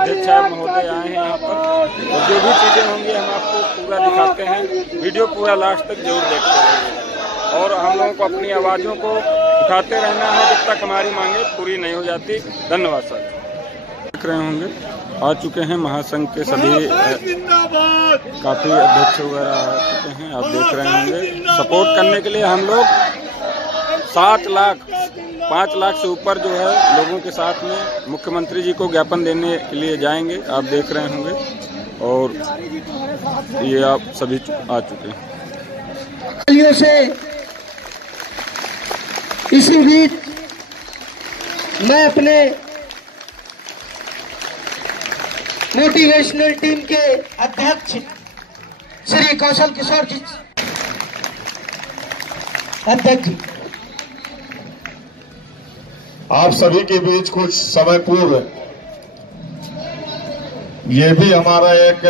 अध्यक्ष साहब महोदय आए हैं यहाँ पर, और जो भी चीज़ें होंगी हम आपको पूरा दिखाते हैं। वीडियो पूरा लास्ट तक जरूर देखते रहिए, और हम लोगों को अपनी आवाज़ों को उठाते रहना है जब तक हमारी मांगे पूरी नहीं हो जाती। धन्यवाद सर। देख रहे होंगे आ चुके हैं महासंघ के सभी काफ़ी अध्यक्ष वगैरह आ चुके हैं, आप देख रहे होंगे। सपोर्ट करने के लिए हम लोग 7 लाख 5 लाख से ऊपर जो है लोगों के साथ में मुख्यमंत्री जी को ज्ञापन देने के लिए जाएंगे, आप देख रहे होंगे। और ये आप सभी आ चुके हैं से। इसी बीच मैं अपने मोटिवेशनल टीम के अध्यक्ष श्री कौशल किशोर जी अध्यक्ष, आप सभी के बीच कुछ समय पूर्व ये भी हमारा एक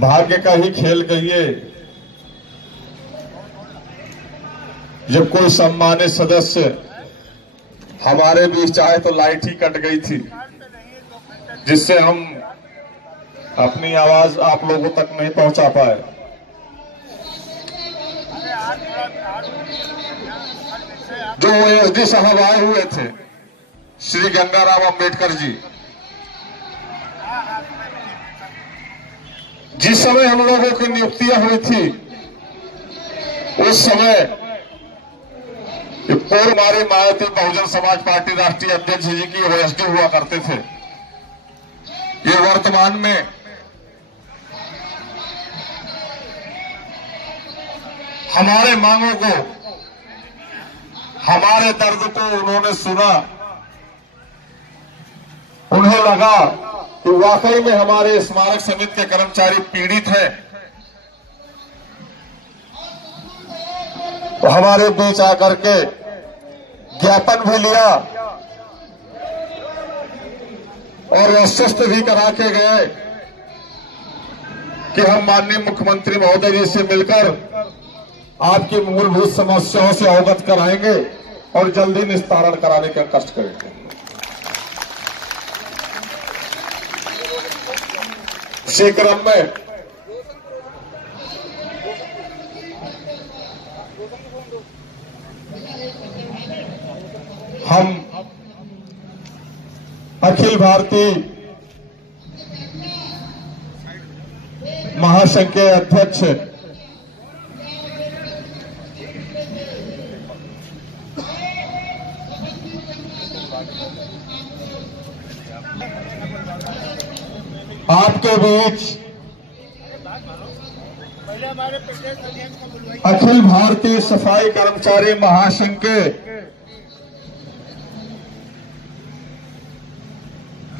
भाग्य का ही खेल कहिए, जब कोई सम्मानित सदस्य हमारे बीच आए तो लाइट ही कट गई थी, जिससे हम अपनी आवाज आप लोगों तक नहीं पहुंचा पाए। जो ओएसडी साहब आए हुए थे श्री गंगाराम अंबेडकर जी, जिस समय हम लोगों की नियुक्तियां हुई थी उस समय पूर्व हमारे मायावती बहुजन समाज पार्टी राष्ट्रीय अध्यक्ष जी की ओएसडी हुआ करते थे। ये वर्तमान में हमारे मांगों को, हमारे दर्द को उन्होंने सुना, उन्हें लगा कि वाकई में हमारे स्मारक समिति के कर्मचारी पीड़ित हैं, तो हमारे बीच आकर के ज्ञापन भी लिया और आश्वस्त भी करा के गए कि हम माननीय मुख्यमंत्री महोदय जी से मिलकर आपकी मूलभूत समस्याओं से अवगत कराएंगे और जल्दी निस्तारण कराने का कष्ट करेंगे। इसी क्रम में हम अखिल भारतीय महासंघ के अध्यक्ष आपके बीच अखिल भारतीय सफाई कर्मचारी महासंघ के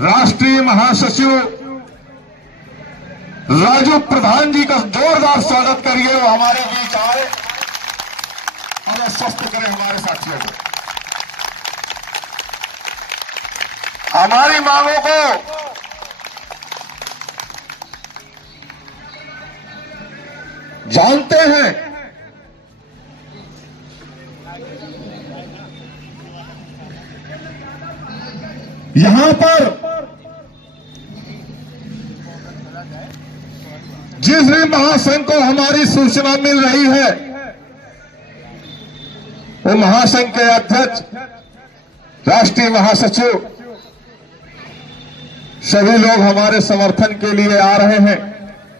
राष्ट्रीय महासचिव राजू प्रधान जी का जोरदार स्वागत करिए। वो हमारे बीच आए और स्वस्थ करें हमारे साथियों को। हमारी मांगों को जानते हैं, यहां पर जिस भी महासंघ को हमारी सूचना मिल रही है वो महासंघ के अध्यक्ष, राष्ट्रीय महासचिव सभी लोग हमारे समर्थन के लिए आ रहे हैं,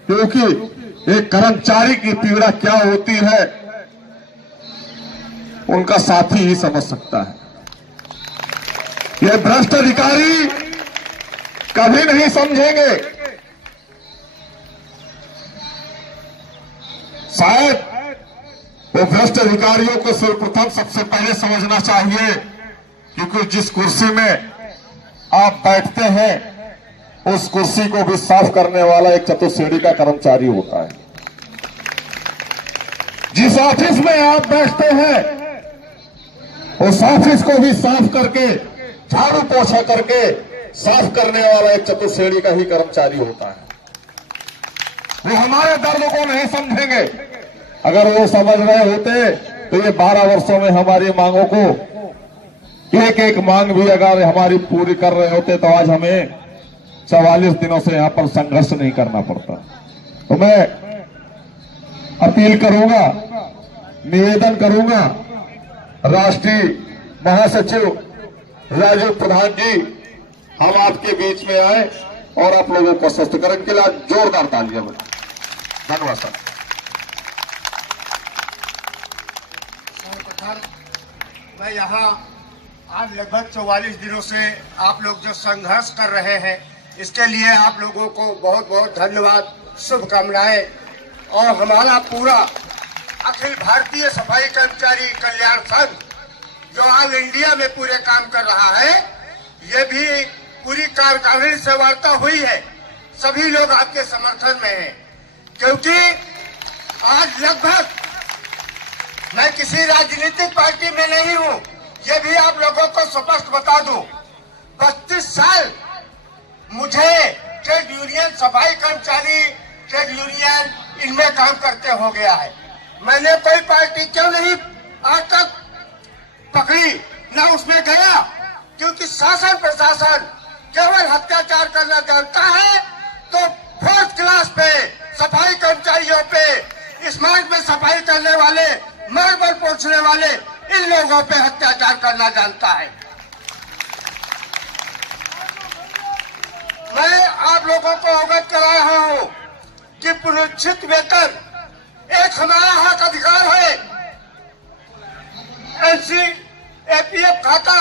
क्योंकि एक कर्मचारी की पीड़ा क्या होती है उनका साथी ही समझ सकता है। ये भ्रष्ट अधिकारी कभी नहीं समझेंगे। शायद वो भ्रष्ट अधिकारियों को सर्वप्रथम सबसे पहले समझना चाहिए, क्योंकि जिस कुर्सी में आप बैठते हैं उस कुर्सी को भी साफ करने वाला एक चतुर्श्रेणी का कर्मचारी होता है। जिस ऑफिस में आप बैठते हैं उस ऑफिस को भी साफ करके, झाड़ू पोछा करके साफ करने वाला एक चतुर्श्रेणी का ही कर्मचारी होता है। वो हमारे दर्द को नहीं समझेंगे। अगर वो समझ रहे होते तो ये 12 वर्षों में हमारी मांगों को एक एक मांग भी अगर हमारी पूरी कर रहे होते तो आज हमें 44 दिनों से यहां पर संघर्ष नहीं करना पड़ता। तो मैं अपील करूंगा, निवेदन करूंगा, राष्ट्रीय महासचिव राजीव प्रधान जी, हम आपके बीच में आए और आप लोगों को स्वस्थ करें के लिए जोरदार तालियां बजाएं। धन्यवाद सर। सर्वप्रथम मैं यहाँ आज लगभग 44 दिनों से आप लोग जो संघर्ष कर रहे हैं, इसके लिए आप लोगों को बहुत बहुत धन्यवाद, शुभकामनाएं। और हमारा पूरा अखिल भारतीय सफाई कर्मचारी कल्याण संघ जो ऑल इंडिया में पूरे काम कर रहा है, ये भी पूरी कार्यकारिणी से वार्ता हुई है। सभी लोग आपके समर्थन में हैं, क्योंकि आज लगभग मैं किसी राजनीतिक पार्टी में नहीं हूं, ये भी आप लोगों को स्पष्ट बता दूं। 32 साल मुझे ट्रेड यूनियन, सफाई कर्मचारी ट्रेड यूनियन, इनमें काम करते हो गया है। मैंने कोई पार्टी क्यों नहीं आज तक पकड़ी, ना उसमें गया, क्योंकि शासन प्रशासन केवल अत्याचार करना जानता है। तो 4th क्लास पे सफाई कर्मचारियों पे, स्मार्ट में सफाई करने वाले, मार्बल पोंछने वाले, इन लोगों पे अत्याचार करना जानता है। मैं आप लोगों को अवगत करा रहा हूं कि पुनरीक्षित वेतन एक हमारा हक अधिकार है। एनसीएपीएफ खाता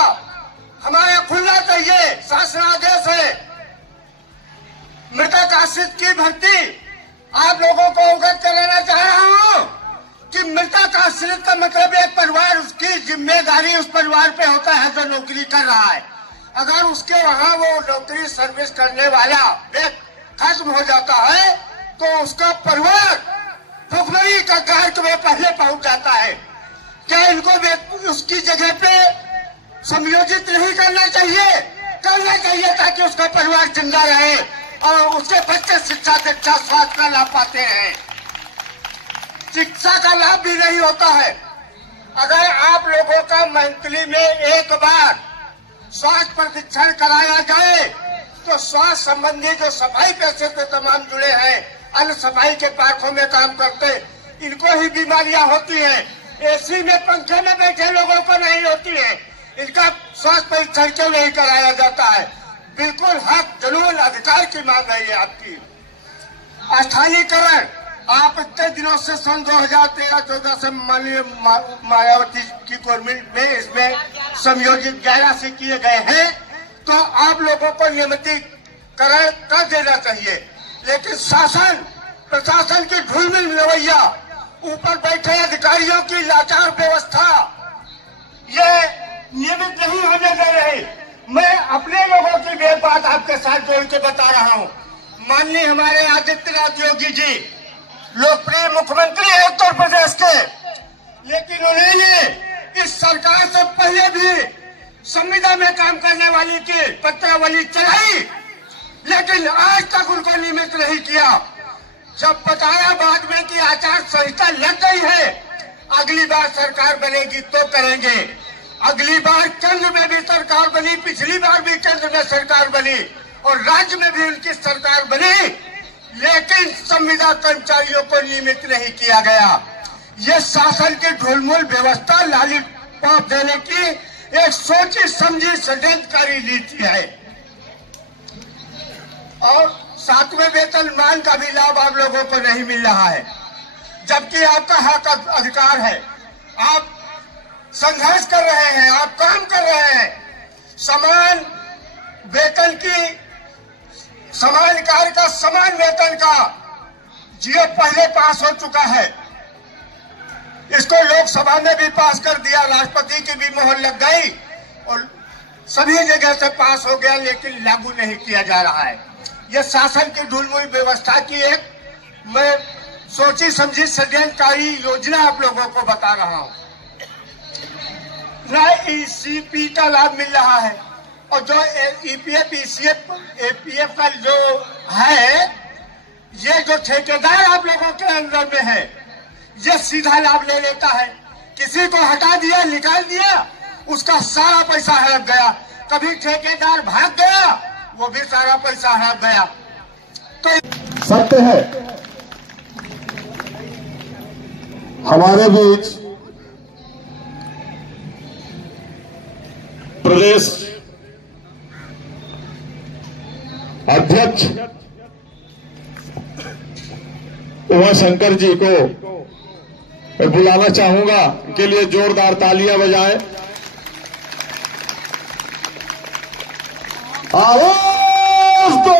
हमारा खुलना चाहिए, शासनादेश है। मृतक आश्रित की भर्ती आप लोगों को अवगत कराना चाह रहा हूं कि मृतक आश्रित का मतलब एक परिवार, उसकी जिम्मेदारी उस परिवार पे होता है जो नौकरी कर रहा है। अगर उसके वहां वो नौकरी सर्विस करने वाला खत्म हो जाता है तो उसका परिवार भुखमरी का गार्ड में पहले पहुंच जाता है। क्या इनको उसकी जगह पे समयोजित नहीं करना चाहिए? करना चाहिए, ताकि उसका परिवार जिंदा रहे और उसके बच्चे शिक्षा, दीक्षा, स्वास्थ्य का लाभ पाते हैं। शिक्षा का लाभ भी नहीं होता है। अगर आप लोगों का मंथली में एक बार स्वास्थ्य परीक्षण कराया जाए तो स्वास्थ्य संबंधी जो सफाई पैसे से तमाम जुड़े हैं, अन्य सफाई के पार्कों में काम करते, इनको ही बीमारियां होती हैं। एसी में, पंखे में बैठे लोगों को नहीं होती है। इनका स्वास्थ्य परीक्षण क्यों नहीं कराया जाता है? बिल्कुल हक, जुनून, अधिकार की मांग है ये आपकी। स्थानीयकरण आप इतने दिनों से सन 2013-14 से माननीय मायावती की गवर्नमेंट में इसमें समयोजित 11 से किए गए हैं, तो आप लोगों को नियमितीकरण कर देना चाहिए। लेकिन शासन प्रशासन की ढुलमिल रवैया, ऊपर बैठे अधिकारियों की लाचार व्यवस्था, ये नियमित नहीं होने दे रही। मैं अपने लोगों की भी बात आपके साथ जोड़ के बता रहा हूँ। माननीय हमारे आदित्यनाथ योगी जी लोकप्रिय मुख्यमंत्री है उत्तर प्रदेश के, लेकिन उन्होंने इस सरकार से पहले भी संविदा में काम करने वाली की पत्रावली चलाई, लेकिन आज तक उनको नियमित नहीं किया। जब बताया बाद में कि आचार संहिता लग गई है, अगली बार सरकार बनेगी तो करेंगे। अगली बार केंद्र में भी सरकार बनी, पिछली बार भी केंद्र में सरकार बनी और राज्य में भी उनकी सरकार बनी, लेकिन संविदा कर्मचारियों को नियमित नहीं किया गया। ये शासन की ढुलमुल व्यवस्था, लॉलीपॉप देने की एक सोची समझी षड्यंत्रकारी नीति है। और 7वें वेतनमान का भी लाभ आप लोगों को नहीं मिल रहा है, जबकि आपका हक अधिकार है। आप संघर्ष कर रहे हैं, आप काम कर रहे हैं। समान वेतन की, समान कार्य का समान वेतन का जीओ पहले पास हो चुका है। इसको लोकसभा में भी पास कर दिया, राष्ट्रपति की भी मोहर लग गई और सभी जगह से पास हो गया, लेकिन लागू नहीं किया जा रहा है। यह शासन की ढुलमुल व्यवस्था की एक मैं सोची समझी षड्यंत्रकारी योजना आप लोगों को बता रहा हूं। ना ईसीपी का लाभ मिल रहा है, और जो ईपीएफ, एपीएफ का जो है, ये जो ठेकेदार आप लोगों के अंदर में है, ये सीधा लाभ ले लेता है। किसी को हटा दिया, निकाल दिया, उसका सारा पैसा हड़प गया। कभी ठेकेदार भाग गया, वो भी सारा पैसा हड़प गया। तो सत्य है, हमारे बीच प्रदेश अध्यक्ष उमाशंकर जी को बुलाना चाहूंगा, के लिए जोरदार तालियां बजाएं। आवाज दो,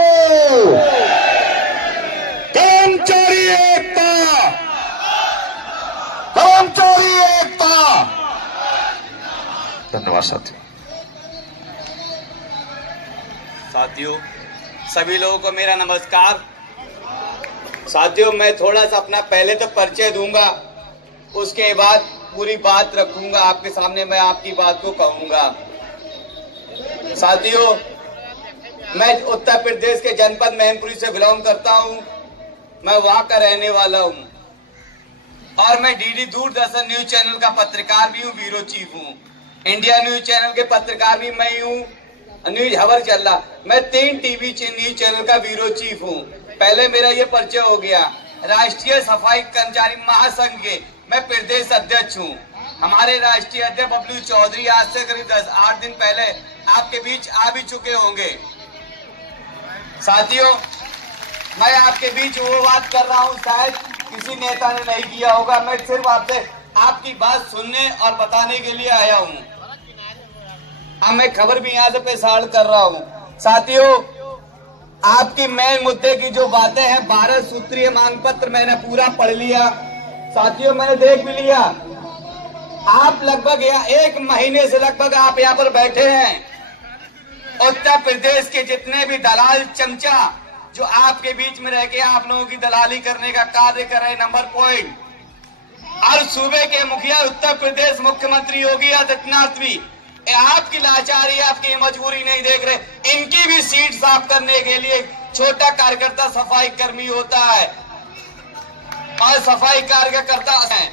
कर्मचारी एकता, कर्मचारी एकता। धन्यवाद साथियों, सभी लोगों को मेरा नमस्कार। साथियों, मैं थोड़ा सा अपना पहले तो परिचय दूंगा, उसके बाद पूरी बात रखूंगा आपके सामने, मैं आपकी बात को कहूंगा। साथियों, मैं उत्तर प्रदेश के जनपद मैनपुरी से बिलोंग करता हूं। मैं वहां का रहने वाला हूं और मैं डीडी दूरदर्शन न्यूज चैनल का पत्रकार भी हूं, ब्यूरो चीफ हूं। इंडिया न्यूज चैनल के पत्रकार भी मैं हूं, न्यूज हवर चल रहा। मैं 3 टीवी न्यूज चैनल का ब्यूरो चीफ हूं। पहले मेरा ये परिचय हो गया। राष्ट्रीय सफाई कर्मचारी महासंघ के मैं प्रदेश अध्यक्ष हूं। हमारे राष्ट्रीय अध्यक्ष बबलू चौधरी आज से करीब 8 दिन पहले आपके बीच आ भी चुके होंगे। साथियों, मैं आपके बीच वो बात कर रहा हूं, शायद किसी नेता ने नहीं किया होगा। मैं सिर्फ आपसे आपकी बात सुनने और बताने के लिए आया हूं। अब मैं खबर भी यहाँ से प्रसारण कर रहा हूं। साथियों, आपकी मेन मुद्दे की जो बातें हैं, 12 सूत्रीय मांग पत्र मैंने पूरा पढ़ लिया। साथियों, मैंने देख भी लिया। आप लगभग 1 महीने से लगभग आप यहाँ पर बैठे हैं। उत्तर प्रदेश के जितने भी दलाल चमचा जो आपके बीच में रह के आप लोगों की दलाली करने का कार्य कर रहे, नंबर पॉइंट, और सूबे के मुखिया उत्तर प्रदेश मुख्यमंत्री योगी आदित्यनाथ भी आपकी लाचारी, आपकी मजबूरी नहीं देख रहे। इनकी भी सीट साफ करने के लिए छोटा कार्यकर्ता सफाई कर्मी होता है और सफाई कार्यकर्ता है।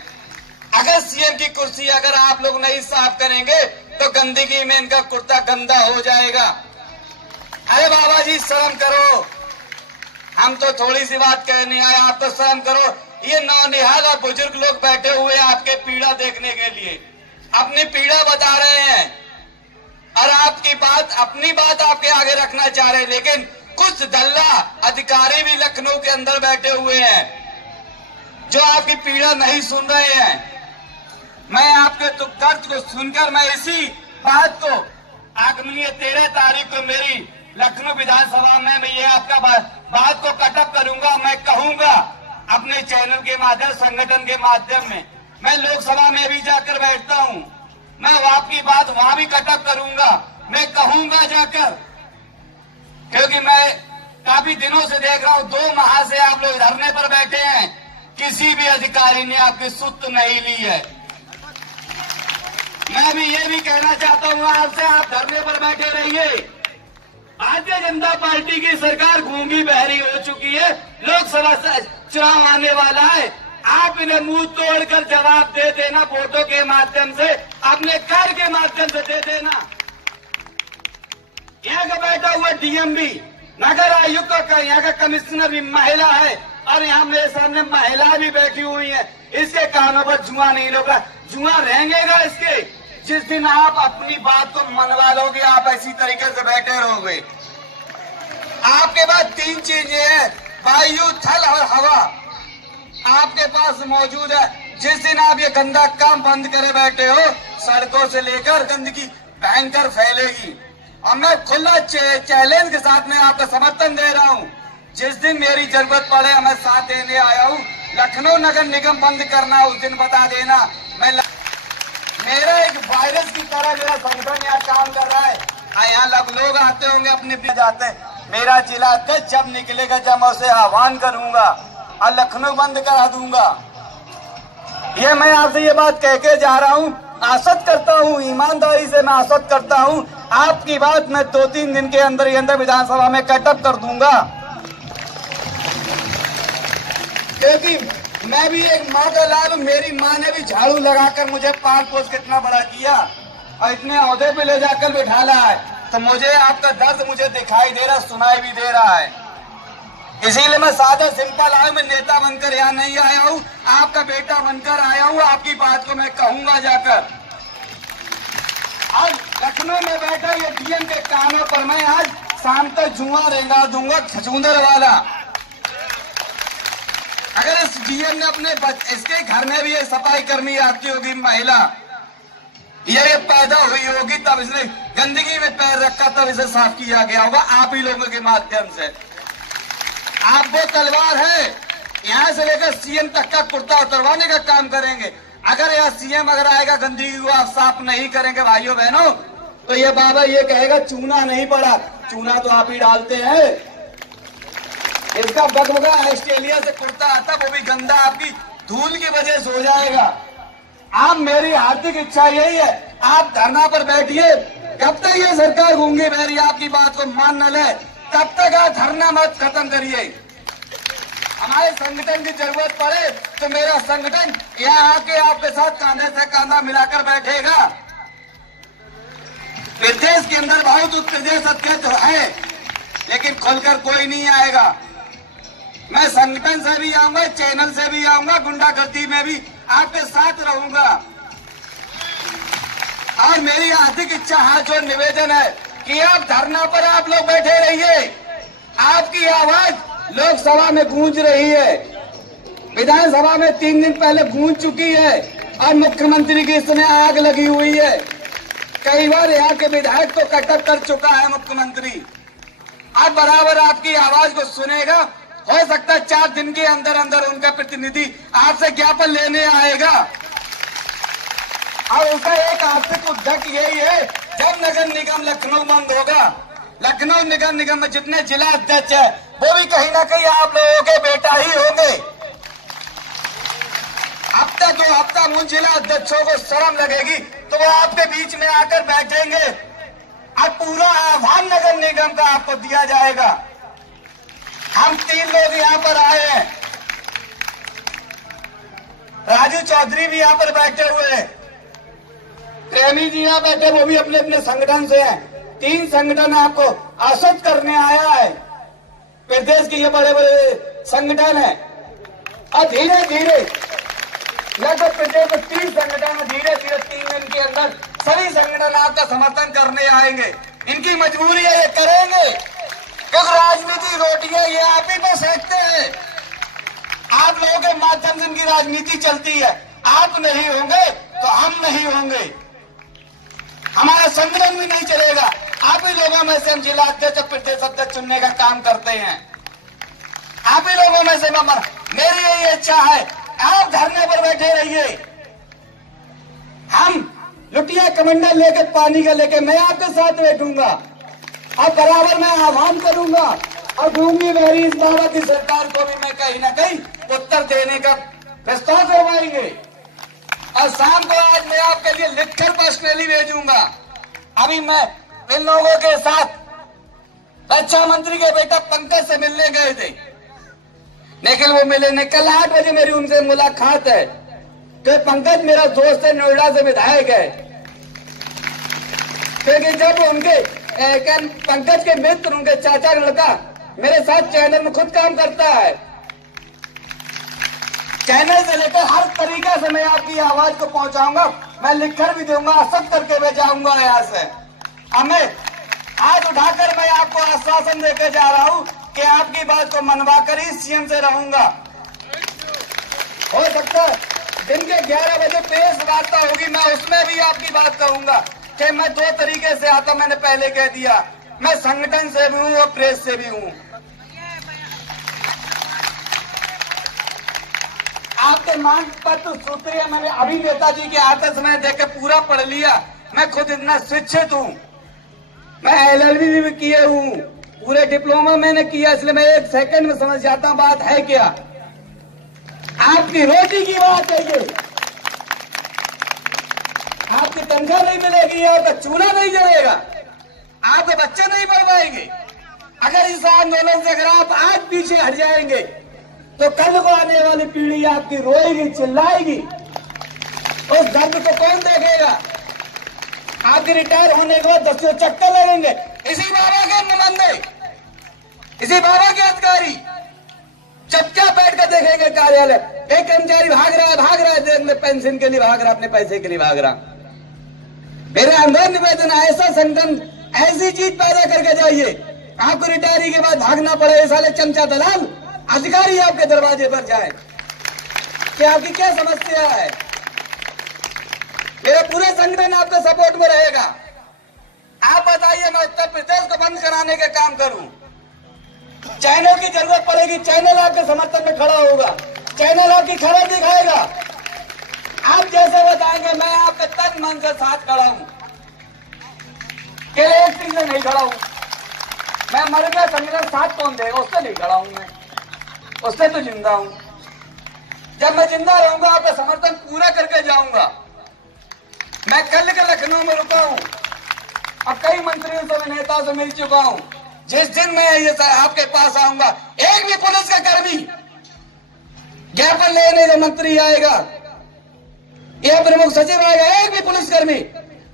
अगर सीएम की कुर्सी अगर आप लोग नहीं साफ करेंगे तो गंदगी में इनका कुर्ता गंदा हो जाएगा। अरे बाबा जी, शर्म करो। हम तो थोड़ी सी बात कहने आए, आप तो शर्म करो। ये नौनिहाल और बुजुर्ग लोग बैठे हुए आपके पीड़ा देखने के लिए, अपनी पीड़ा बता रहे हैं और आपकी बात, अपनी बात आपके आगे रखना चाह रहे हैं। लेकिन कुछ दल्ला अधिकारी भी लखनऊ के अंदर बैठे हुए हैं जो आपकी पीड़ा नहीं सुन रहे हैं। मैं आपके दुख दर्द को सुनकर मैं इसी बात को आगामी 13 तारीख को मेरी लखनऊ विधानसभा में मैं ये आपका बात को कटअप करूंगा। मैं कहूंगा अपने चैनल के माध्यम, संगठन के माध्यम में, मैं लोकसभा में भी जाकर बैठता हूं। मैं आपकी बात वहां भी कटअप करूंगा, मैं कहूंगा जाकर, क्योंकि मैं काफी दिनों से देख रहा हूं, 2 माह से आप लोग धरने पर बैठे हैं, किसी भी अधिकारी ने आपकी सुध नहीं ली है। मैं भी ये भी कहना चाहता हूं आपसे, आप धरने पर बैठे रहिए। भारतीय जनता पार्टी की सरकार गूंगी बहरी हो चुकी है। लोकसभा चुनाव आने वाला है, आप इन्हें मुंह तोड़कर जवाब दे देना, वोटों के माध्यम से, अपने कार्य के माध्यम से दे देना। यहाँ का बैठा हुआ डीएम भी, नगर आयुक्त का, यहाँ का कमिश्नर भी महिला है और यहाँ मेरे सामने महिला भी बैठी हुई है। इसके कानों पर जुआ नहीं लगा, जुआ रहेंगेगा इसके जिस दिन आप अपनी बात को मनवा लोगे। आप ऐसी तरीके से बैठे रहोगे। आपके पास 3 चीजें हैं, वायु, थल और हवा आपके पास मौजूद है। जिस दिन आप ये गंदा काम बंद करे बैठे हो, सड़कों से लेकर गंदगी भयंकर फैलेगी। और मैं खुला चैलेंज के साथ में आपका समर्थन दे रहा हूं। जिस दिन मेरी जरूरत पड़े मैं साथ देने आया हूं। लखनऊ नगर निगम बंद करना उस दिन बता देना। मेरा एक वायरस की तरह मेरा संगठन यहाँ काम कर रहा है। यहाँ लोग आते होंगे, अपने जाते हैं। मेरा जिला अध्यक्ष जब निकलेगा, जब मैं उसे आह्वान करूंगा और लखनऊ बंद करा दूंगा। ये मैं आपसे ये बात कह के जा रहा हूँ। आशत करता हूँ, ईमानदारी से मैं आशत करता हूँ, आपकी बात मैं 2-3 दिन के अंदर ही अंदर विधानसभा में कटअप कर दूंगा। क्योंकि मैं भी एक माँ का लाल हूं। मेरी माँ ने भी झाड़ू लगाकर मुझे पाल पोस कितना बड़ा किया। और इतने ओहदे पे ले जाकर बिठा रहा है, तो मुझे आपका दर्द मुझे दिखाई दे रहा, सुनाई भी दे रहा है। इसीलिए मैं सादा सिंपल आया, मैं नेता बनकर यहाँ नहीं आया हूँ, आपका बेटा बनकर आया हूँ। आपकी बात को मैं कहूंगा जाकर। आज लखनऊ में बैठा ये डीएम के कानों पर मैं आज शाम तक जुआ रेंगा दूंगा, छछूंदर वाला। अगर इस डीएम ने अपने इसके घर में भी ये सफाई कर्मी आती होगी महिला, ये पैदा हुई होगी, तब इसने गंदगी में पैर रखा, तब इसे साफ किया गया होगा आप ही लोगों के माध्यम से। आप वो तलवार है, यहाँ से लेकर सीएम तक का कुर्ता उतरवाने का काम करेंगे। अगर यह सीएम अगर आएगा गंदगी को आप साफ नहीं करेंगे भाइयों बहनों, तो ये बाबा ये कहेगा चूना नहीं पड़ा। चूना तो आप ही डालते हैं। इसका बगबगा ऑस्ट्रेलिया से कुर्ता आता, वो भी गंदा आपकी धूल की वजह से हो जाएगा। आप मेरी हार्दिक इच्छा यही है, आप धरना पर बैठिए। जब तक ये सरकार गूंगी बहरी आपकी बात को मान न ले, तब तक आप धरना मत खत्म करिए। हमारे संगठन की जरूरत पड़े तो मेरा संगठन यहाँ आके आपके साथ कांधे से कांधा मिलाकर बैठेगा। प्रदेश के अंदर बहुत उत्तेजित सत्य तो है, लेकिन खुलकर कोई नहीं आएगा। मैं संगठन से भी आऊंगा, चैनल से भी आऊंगा, गुंडागर्दी में भी आपके साथ रहूंगा। और मेरी आर्थिक इच्छा हाथ जोड़ निवेदन है कि आप धरना पर आप लोग बैठे रहिए। आपकी आवाज लोकसभा में गूंज रही है, विधानसभा में 3 दिन पहले गूंज चुकी है, और मुख्यमंत्री की इसमें आग लगी हुई है। कई बार यहाँ के विधायक को कटक कर चुका है मुख्यमंत्री। अब बराबर आपकी आवाज को सुनेगा। हो सकता है 4 दिन के अंदर अंदर उनका प्रतिनिधि आपसे ज्ञापन लेने आएगा। और उसका एक आर्थिक उद्देश्य यही है, जब नगर निगम लखनऊ बंद होगा, लखनऊ नगर निगम में जितने जिला अध्यक्ष है वो भी कहीं ना कहीं आप लोगों के बेटा ही होंगे। हफ्ता 2 हफ्ता उन जिला अध्यक्षों को शर्म लगेगी तो वो आपके बीच में आकर बैठेंगे। अब पूरा आह्वान नगर निगम का आपको दिया जाएगा। हम 3 लोग यहाँ पर आए हैं, राजू चौधरी भी यहाँ पर बैठे हुए हैं, प्रेमी जी यहाँ बैठे, वो भी अपने अपने संगठन से हैं। 3 संगठन आपको आश्वस्त करने आया है। प्रदेश के ये बड़े बड़े संगठन है, और धीरे धीरे लगभग प्रदेश में 30 संगठन, धीरे धीरे 3 दिन के अंदर सभी संगठन आपका समर्थन करने आएंगे। इनकी मजबूरी है, ये करेंगे, क्योंकि राजनीति रोटियां ये आप ही तो सेकते हैं। आप लोगों के माध्यम से इनकी राजनीति चलती है। आप नहीं होंगे तो हम नहीं होंगे, हमारा संगठन भी नहीं चलेगा। आप ही लोगों में से हम जिला अध्यक्ष, प्रदेश अध्यक्ष चुनने का काम करते हैं। आप ही लोगों में से मेरी यही इच्छा है, आप धरने पर बैठे रहिए। हम लुटिया कमंडल लेके पानी का लेके मैं आपके साथ बैठूंगा, और बराबर मैं आह्वान करूंगा, और गूंगी बहरी इस बाबा की सरकार को भी मैं कहीं ना कहीं उत्तर देने का प्रस्ताव करवाएंगे। और शाम को आज मैं आपके लिए लिखकर पर्सनली भेजूंगा। अभी मैं इन लोगों के साथ रक्षा मंत्री के बेटा पंकज से मिलने गए थे, लेकिन वो मिले नहीं। कल 8 बजे मेरी उनसे मुलाकात है। तो पंकज मेरा दोस्त है, नोएडा से विधायक है। क्योंकि जब उनके पंकज के मित्र, उनके चाचा का लड़का मेरे साथ चैनल में खुद काम करता है। चैनल से लेकर हर तरीके से मैं आपकी आवाज को पहुंचाऊंगा। मैं लिखकर भी दूंगा, सब करके मैं जाऊंगा यहाँ से। अब मैं आज उठाकर मैं आपको आश्वासन देकर जा रहा हूँ कि आपकी बात को मनवा कर ही सीएम से रहूंगा। हो सकता है दिन के 11 बजे प्रेस वार्ता होगी, मैं उसमें भी आपकी बात कहूंगा कि मैं 2 तरीके से आता। मैंने पहले कह दिया, मैं संगठन से भी हूँ और प्रेस से भी हूँ। आपके मांग पत्र सूत्रीय मैंने अभी नेताजी के आदर्श में देख पूरा पढ़ लिया। मैं खुद इतना शिक्षित हूँ, मैं LLB भी किए हूँ, पूरे डिप्लोमा मैंने किया, इसलिए मैं 1 सेकंड में समझ जाता हूँ बात है क्या। आपकी रोटी की बात है ये, आपकी तनख्वाह नहीं मिलेगी, आपका चूल्हा नहीं जलेगा, आपके बच्चे नहीं पढ़ पाएंगे। अगर इस आंदोलन से अगर आप आज पीछे हट जाएंगे तो कल को आने वाली पीढ़ी आपकी रोएगी, चिल्लाएगी। उस दर्द को कौन देखेगा? आपके रिटायर होने के बाद 10 चक्कर लगेंगे। इसी बाबा के नुमाइंदे, इसी बाबा के अधिकारी चुपचाप बैठ कर देखेंगे कार्यालय। एक कर्मचारी भाग रहा है, देख ले पेंशन के लिए भाग रहा, अपने पैसे के लिए भाग रहा। मेरे अंदर निवेदन है, ऐसा संगठन, ऐसी चीज पैदा करके जाइए, आपको रिटायरी के बाद भागना पड़े। साले चमचा दलाल अधिकारी आपके दरवाजे पर जाए कि आपकी क्या समस्या है। मेरा पूरे संगठन आपके सपोर्ट में रहेगा। आप बताइए, मैं उत्तर प्रदेश को बंद कराने का काम करूं, चैनल की जरूरत पड़ेगी, चैनल आपके समर्थन में खड़ा होगा, चैनल आपकी खबर दिखाएगा। आप जैसे बताएंगे मैं आपके तन मन से साथ खड़ा हूं, केवल एक चीज से नहीं खड़ा हूं। मैं मर गया, संगठन साथ कौन देगा, उससे नहीं खड़ा हूं मैं, उससे तो जिंदा हूं। जब मैं जिंदा रहूंगा आपका समर्थन पूरा करके जाऊंगा। मैं कल के लखनऊ में रुका हूं, अब कई मंत्रियों से, नेताओं से मिल चुका हूं। जिस दिन मैं ये आपके पास आऊंगा, एक भी पुलिस का कर्मी ज्ञापन लेने का मंत्री आएगा या प्रमुख सचिव आएगा, एक भी पुलिसकर्मी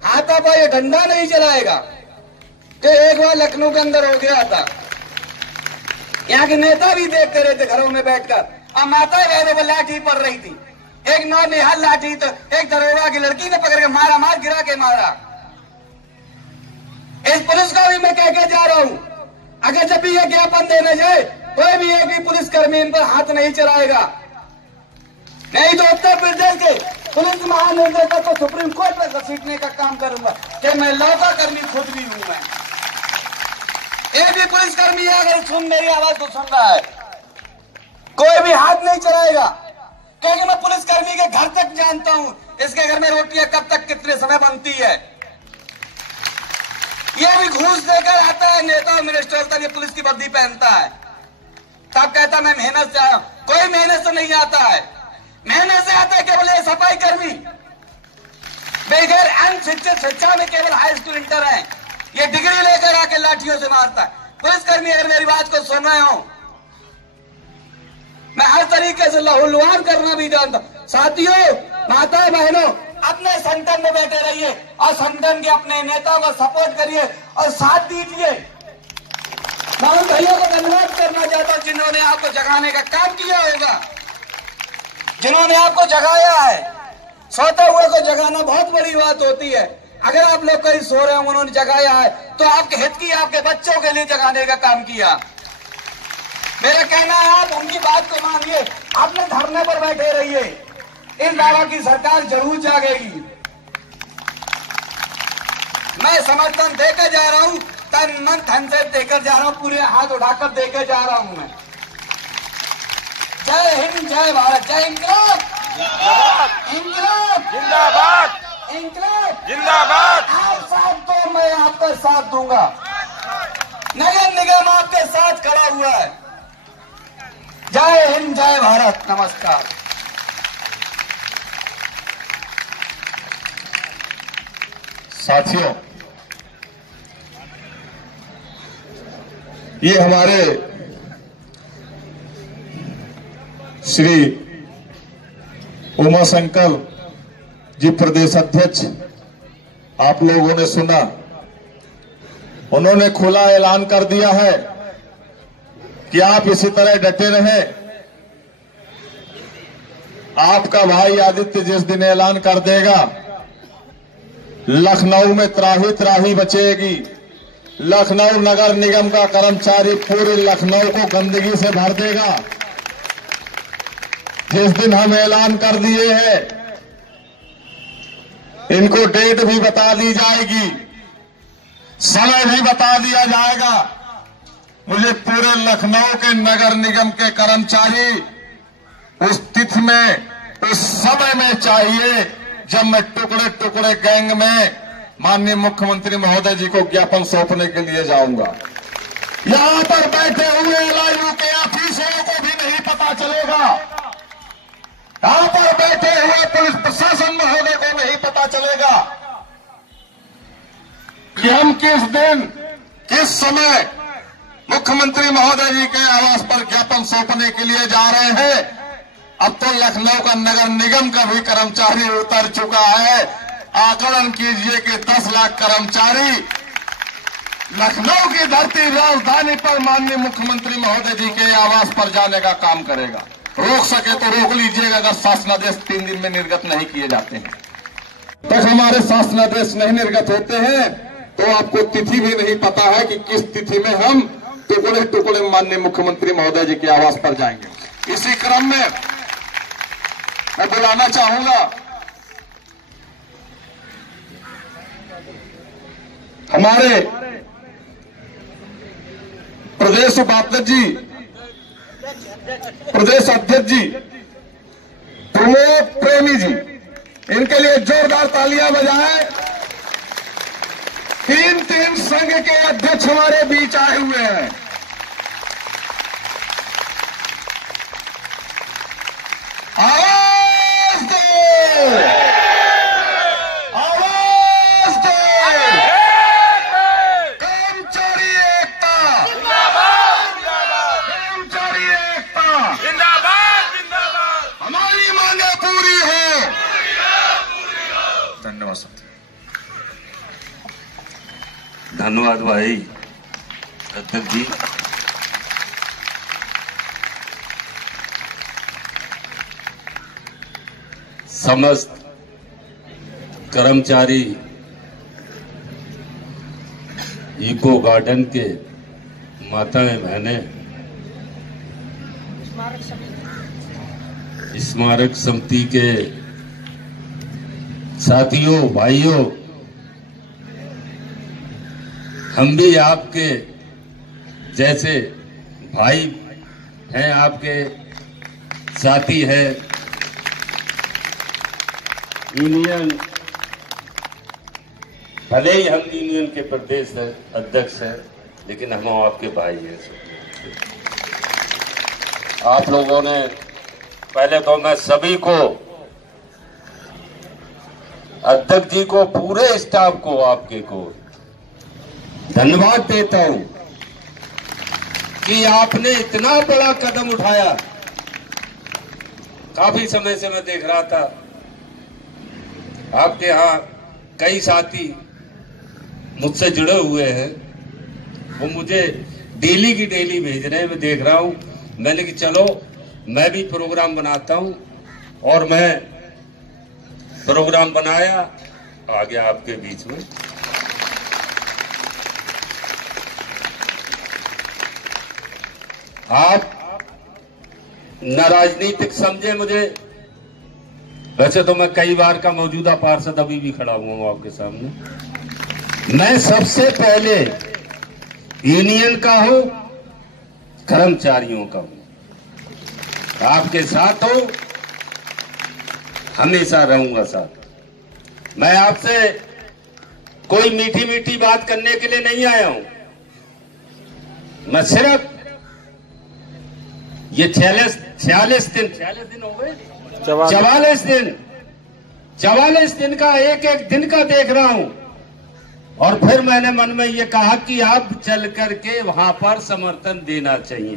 हाथापाई डंडा नहीं चलाएगा। तो एक बार लखनऊ के अंदर हो गया था, यहाँ के नेता भी देखते रहे थे घरों में बैठकर, और माता बहनों पर लाठी पड़ रही थी। एक नौनिहाल लाठी तो एक दरोगा की लड़की ने पकड़ के मार गिरा के मारा। इस पुलिस को भी मैं कह के जा रहा हूं, अगर जब भी ये ज्ञापन देने जाए, कोई भी एक भी पुलिसकर्मी इन पर हाथ नहीं चलाएगा, नहीं तो उत्तर प्रदेश के पुलिस महानिदेशक को सुप्रीम कोर्ट में घसीटने का काम करूंगा कि मैं लौटा कर्मी खुद भी हूं। मैं एक भी पुलिसकर्मी अगर सुन मेरी आवाज को सुन रहा है, कोई भी हाथ नहीं चलाएगा, क्योंकि मैं पुलिसकर्मी के घर तक जानता हूं, इसके घर में रोटियां कब तक कितने समय बनती है। ये भी घूस देकर आता है नेता और मिनिस्टर तक, ये पुलिस की वर्दी पहनता है, तब कहता मैं मेहनत से आया। कोई मेहनत से नहीं आता है, मेहनत से आता है केवल ये सफाई कर्मी, बगैर शिक्षा में केवल हाई स्कूल इंटर है, ये डिग्री लेकर आके लाठियों से मारता है। पुलिसकर्मी अगर मेरी बात को सुन रहे हो, मैं हर तरीके से लहूलुहान करना भी जानता हूं। साथियों, माताएं बहनों, अपने संगठन में बैठे रहिए और संगठन के अपने नेताओं को सपोर्ट करिए और साथ दीजिए। मैं उन भाइयों को धन्यवाद करना चाहता हूं जिन्होंने आपको जगाने का काम किया होगा, जिन्होंने आपको जगाया है। सोते हुए को जगाना बहुत बड़ी बात होती है। अगर आप लोग कहीं सो रहे हो, उन्होंने जगाया है तो आपके हित की, आपके बच्चों के लिए जगाने का काम किया। मेरा कहना है आप उनकी बात को मानिए, अपने धरने पर बैठे रहिए, इन बाबा की सरकार जरूर जागेगी। मैं समर्थन देकर जा रहा हूं, तन मन धन से देकर जा रहा हूं, पूरे हाथ उठाकर देकर जा रहा हूं मैं। जय हिंद, जय भारत, जय इंकलाब, इंकलाब जिंदाबाद, इंकलाब जिंदाबाद। आप साथ तो मैं आपका साथ दूंगा, नगर निगम आपके साथ खड़ा हुआ है। जय हिंद, जय भारत, नमस्कार। साथियों, ये हमारे श्री उमाशंकर जी प्रदेश अध्यक्ष, आप लोगों ने सुना, उन्होंने खुला ऐलान कर दिया है कि आप इसी तरह डटे रहें। आपका भाई आदित्य जिस दिन ऐलान कर देगा, लखनऊ में त्राही त्राही बचेगी। लखनऊ नगर निगम का कर्मचारी पूरे लखनऊ को गंदगी से भर देगा। जिस दिन हम ऐलान कर दिए हैं, इनको डेट भी बता दी जाएगी, समय भी बता दिया जाएगा। मुझे पूरे लखनऊ के नगर निगम के कर्मचारी उस तिथि में, उस समय में चाहिए जब मैं टुकड़े टुकड़े गैंग में माननीय मुख्यमंत्री महोदय जी को ज्ञापन सौंपने के लिए जाऊंगा। यहां पर बैठे हुए एलआईयू के ऑफिसरों को भी नहीं पता चलेगा, यहां पर बैठे हुए पुलिस प्रशासन महोदय को नहीं पता चलेगा कि हम किस दिन, किस समय मुख्यमंत्री महोदय जी के आवास पर ज्ञापन सौंपने के लिए जा रहे हैं। अब तो लखनऊ का नगर निगम का भी कर्मचारी उतर चुका है। आकलन कीजिए कि 10 लाख कर्मचारी लखनऊ की धरती राजधानी पर माननीय मुख्यमंत्री महोदय जी के आवास पर जाने का काम करेगा। रोक सके तो रोक लीजिएगा अगर शासनादेश 3 दिन में निर्गत नहीं किए जाते हैं। तक हमारे शासनादेश नहीं निर्गत होते हैं तो आपको तिथि भी नहीं पता है कि किस तिथि में हम टुकड़े टुकड़े माननीय मुख्यमंत्री महोदय जी के आवास पर जाएंगे। इसी क्रम में मैं बुलाना चाहूंगा हमारे प्रदेश उपाध्यक्ष जी, प्रदेश अध्यक्ष जी प्रमोद प्रेमी जी, इनके लिए जोरदार तालियां बजाएं। 3 संघ के अध्यक्ष हमारे बीच आए हुए हैं। आवाज दो, आवाज दो, कर्मचारी एकता, कर्मचारी एकता जिंदाबाद जिंदाबाद। हमारी मांगे पूरी हो। धन्यवाद सर। धन्यवाद भाई अध्यक्ष जी। समस्त कर्मचारी इको गार्डन के माताएं बहनें, स्मारक समिति के साथियों भाइयों, हम भी आपके जैसे भाई हैं, आपके साथी हैं। यूनियन भले ही हम यूनियन के प्रदेश अध्यक्ष हैं, लेकिन हम आपके भाई हैं। आप लोगों ने पहले तो मैं सभी को, अध्यक्ष जी को, पूरे स्टाफ को, आपके को धन्यवाद देता हूं कि आपने इतना बड़ा कदम उठाया। काफी समय से मैं देख रहा था आपके यहाँ कई साथी मुझसे जुड़े हुए हैं, वो मुझे डेली की डेली भेज रहे हैं, मैं देख रहा हूं। मैंने कि चलो मैं भी प्रोग्राम बनाता हूं, और मैं प्रोग्राम बनाया, आ गया आपके बीच में। आप न राजनीतिक समझे मुझे, वैसे तो मैं कई बार का मौजूदा पार्षद अभी भी खड़ा हुआ हूं आपके सामने। मैं सबसे पहले यूनियन का हूं, कर्मचारियों का हूं, आपके साथ हूं, हमेशा रहूंगा साथ। मैं आपसे कोई मीठी मीठी बात करने के लिए नहीं आया हूं। मैं सिर्फ ये 46 दिन हो गए, 44 दिन का एक एक दिन का देख रहा हूं। और फिर मैंने मन में ये कहा कि आप चल करके वहां पर समर्थन देना चाहिए।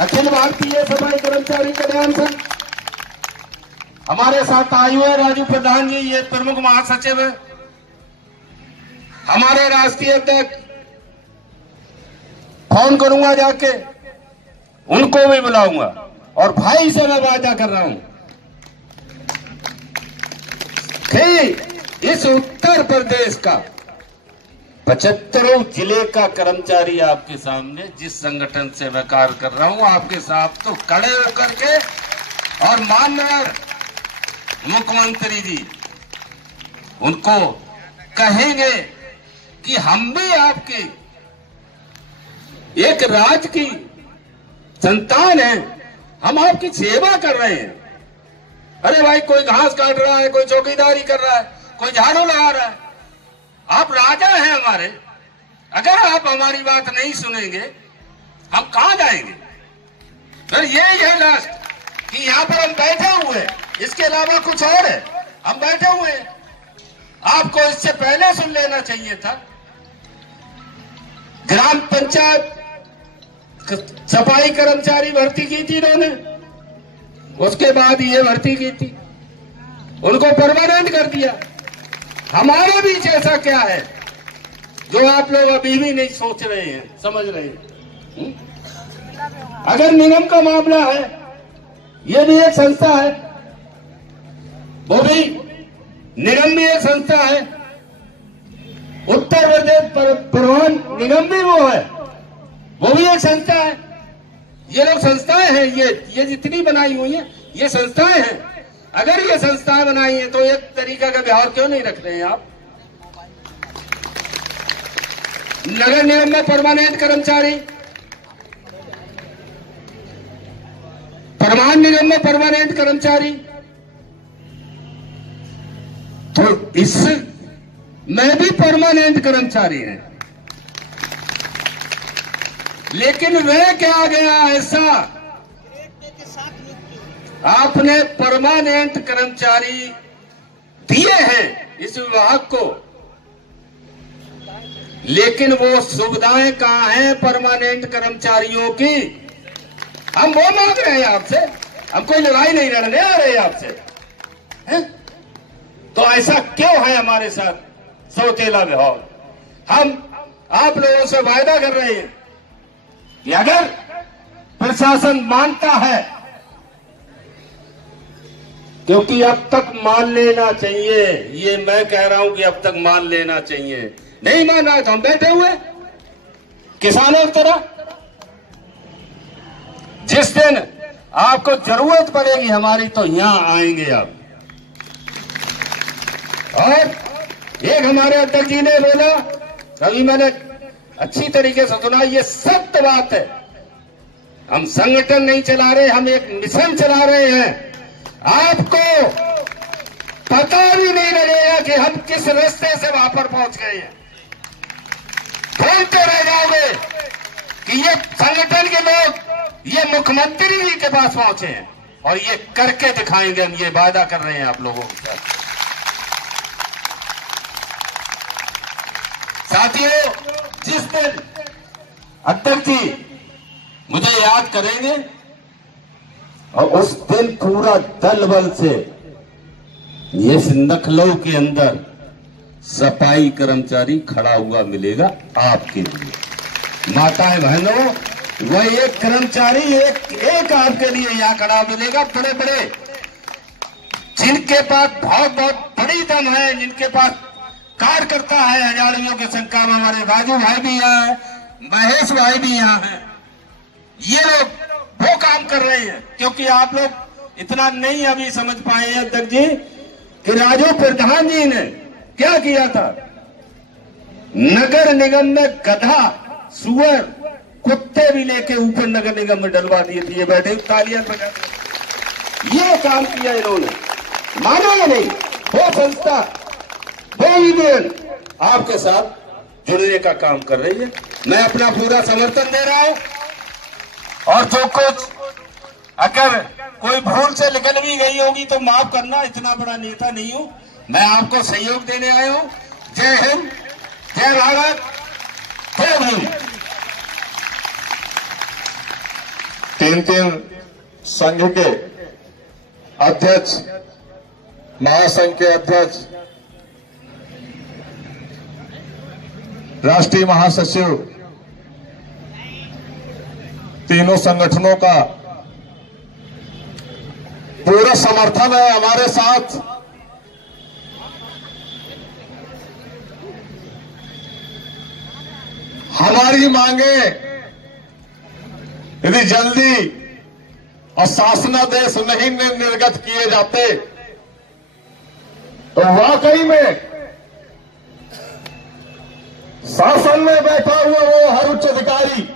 अखिल भारतीय सफाई कर्मचारी कल्याण संघ हमारे साथ आए हुए राजू प्रधान जी, ये प्रमुख महासचिव है। हमारे राष्ट्रीय अध्यक्ष, फोन करूंगा जाके, उनको भी बुलाऊंगा। और भाई से मैं वादा कर रहा हूं कि इस उत्तर प्रदेश का 75 जिले का कर्मचारी आपके सामने, जिस संगठन से मैं कार्य कर रहा हूं, आपके साथ तो खड़े होकर के और माननीय मुख्यमंत्री जी उनको कहेंगे कि हम भी आपकी एक राज्य की संतान है, हम आपकी सेवा कर रहे हैं। अरे भाई, कोई घास काट रहा है, कोई चौकीदारी कर रहा है, कोई झाड़ू लगा रहा है, आप राजा हैं हमारे। अगर आप हमारी बात नहीं सुनेंगे, हम कहां जाएंगे? फिर यही है लास्ट कि यहाँ पर हम बैठे हुए हैं, इसके अलावा कुछ और है। हम बैठे हुए हैं, आपको इससे पहले सुन लेना चाहिए था। ग्राम पंचायत सफाई कर्मचारी भर्ती की थी इन्होंने, उसके बाद ये भर्ती की थी, उनको परमानेंट कर दिया। हमारे बीच ऐसा क्या है जो आप लोग अभी भी नहीं सोच रहे हैं, समझ रहे हैं? अगर निगम का मामला है, ये भी एक संस्था है, वो भी निगम भी एक संस्था है, उत्तर प्रदेश परिवहन निगम भी वो है, वो भी एक संस्था है। ये लोग संस्थाएं हैं, ये जितनी बनाई हुई है ये संस्थाएं हैं। अगर ये संस्थाएं बनाई हैं तो एक तरीका का व्यवहार क्यों नहीं रख रहे हैं आप? नगर निगम में परमानेंट कर्मचारी, परिवहन निगम में परमानेंट कर्मचारी, तो इस में भी परमानेंट कर्मचारी हैं। लेकिन वह क्या गया ऐसा, आपने परमानेंट कर्मचारी दिए हैं इस विभाग को, लेकिन वो सुविधाएं कहां हैं परमानेंट कर्मचारियों की? हम वो मांग रहे हैं आपसे, हम कोई लड़ाई नहीं लड़ने आ रहे आपसे, हैं? तो ऐसा क्यों है हमारे साथ सौतेला व्यवहार? हम आप लोगों से वायदा कर रहे हैं कि अगर प्रशासन मानता है, क्योंकि अब तक मान लेना चाहिए, ये मैं कह रहा हूं कि अब तक मान लेना चाहिए, नहीं मान रहा तो हम बैठे हुए किसानों की तरह। जिस दिन आपको जरूरत पड़ेगी हमारी तो यहां आएंगे आप। और एक हमारे अध्यक्ष जी ने बोला, कभी मैंने अच्छी तरीके से सुना, ये सत्य बात है, हम संगठन नहीं चला रहे, हम एक मिशन चला रहे हैं। आपको पता भी नहीं लगेगा कि हम किस रास्ते से वहां पर पहुंच गए हैं। बोलते रह जाओगे कि ये संगठन के लोग ये मुख्यमंत्री जी के पास पहुंचे हैं, और ये करके दिखाएंगे, हम ये वादा कर रहे हैं आप लोगों के साथ। साथियों, जिस दिन अध्यक्ष जी मुझे याद करेंगे और उस दिन पूरा दल बल से इस नखलऊ के अंदर सफाई कर्मचारी खड़ा हुआ मिलेगा आपके लिए। माताएं बहनों, वह एक कर्मचारी एक आपके लिए यहाँ खड़ा मिलेगा। बड़े बड़े जिनके पास बहुत बहुत बड़ी दम है, जिनके पास कार्यकर्ता है हजारों की संख्या में, हमारे राजू भाई भी यहाँ है, महेश भाई भी यहाँ है, ये लोग वो काम कर रहे हैं। क्योंकि आप लोग इतना नहीं अभी समझ पाए हैं अध्यक्ष जी कि राजू प्रधान जी ने क्या किया था। नगर निगम में गधा, सुअर, कुत्ते भी लेके ऊपर नगर निगम में डलवा दिए थे। ये बैठे तालियां बजा, ये काम किया इन्होंने, मानो या नहीं? वो संस्था, वो यूनियन आपके साथ जुड़ने का काम कर रही है। मैं अपना पूरा समर्थन दे रहा हूं, और जो कुछ अगर कोई भूल से निकल भी गई होगी तो माफ करना, इतना बड़ा नेता नहीं हूं मैं, आपको सहयोग देने आया हूं। जय हिंद, जय भारत, जय भीम। तीन संघ के अध्यक्ष, महासंघ के अध्यक्ष, राष्ट्रीय महासचिव, तीनों संगठनों का पूरा समर्थन है हमारे साथ। हमारी मांगे यदि जल्दी और शासनादेश नहीं निर्गत किए जाते तो वाकई में शासन में बैठा हुआ वो हर उच्च अधिकारी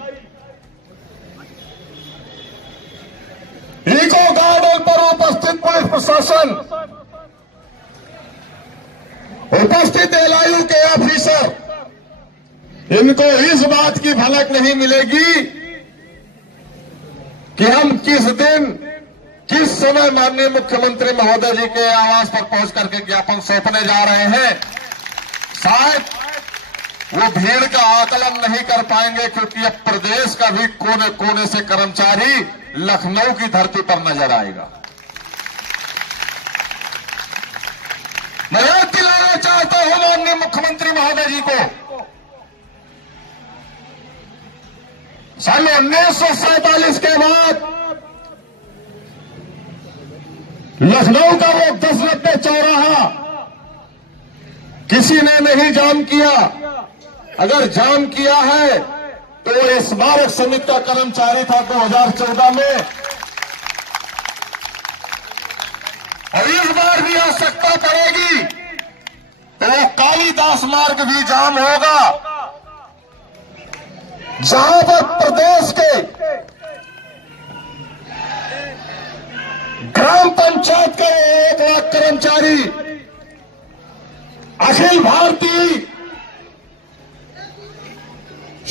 इको गार्डन पर उपस्थित पुलिस प्रशासन, उपस्थित एलआईयू के ऑफिसर, इनको इस बात की भनक नहीं मिलेगी कि हम किस दिन किस समय माननीय मुख्यमंत्री महोदय जी के आवास पर पहुंच करके ज्ञापन सौंपने जा रहे हैं। शायद वो भीड़ का आकलन नहीं कर पाएंगे, क्योंकि अब प्रदेश का भी कोने कोने से कर्मचारी लखनऊ की धरती पर नजर आएगा। महोदय जी को सन 1947 के बाद लखनऊ का वो 10 रत्ते चौराहा किसी ने नहीं जाम किया। अगर जाम किया है तो वो स्मारक समिति का कर्मचारी था 2014 में, और इस बार भी आवश्यकता पड़ेगी तो वो कालीदास मार्ग भी जाम होगा, जहां पर प्रदेश के ग्राम पंचायत के 1 लाख कर्मचारी, अखिल भारतीय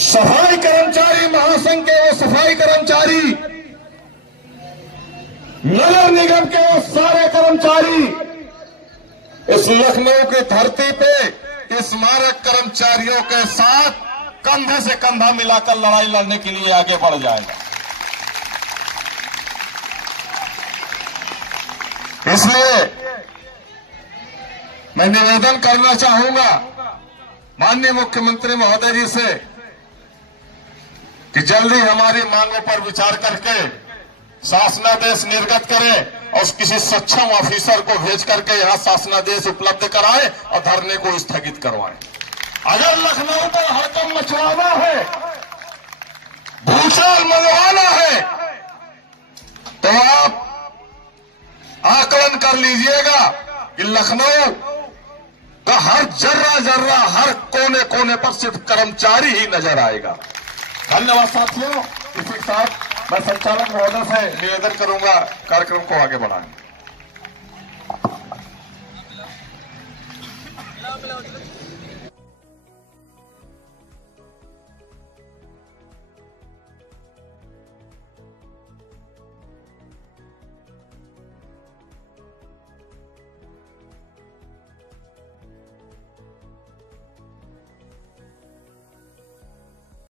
सफाई कर्मचारी महासंघ के वो सफाई कर्मचारी, नगर निगम के वो सारे कर्मचारी इस लखनऊ की धरती पे स्मारक कर्मचारियों के साथ कंधे से कंधा मिलाकर लड़ाई लड़ने के लिए आगे बढ़ जाएगा। इसलिए मैं निवेदन करना चाहूंगा माननीय मुख्यमंत्री महोदय जी से कि जल्दी हमारी मांगों पर विचार करके शासनादेश निर्गत करें और किसी सक्षम ऑफिसर को भेज करके यहां शासनादेश उपलब्ध कराएं और धरने को स्थगित करवाएं। अगर लखनऊ पर हड़कंप मचवाना है, भूचाल मंगवाना है, तो आप आकलन कर लीजिएगा कि लखनऊ का हर जर्रा हर कोने कोने पर सिर्फ कर्मचारी ही नजर आएगा। धन्यवाद साथियों। इसी के साथ मैं संचालक महोदय से निवेदन करूंगा कार्यक्रम को आगे बढ़ाएं।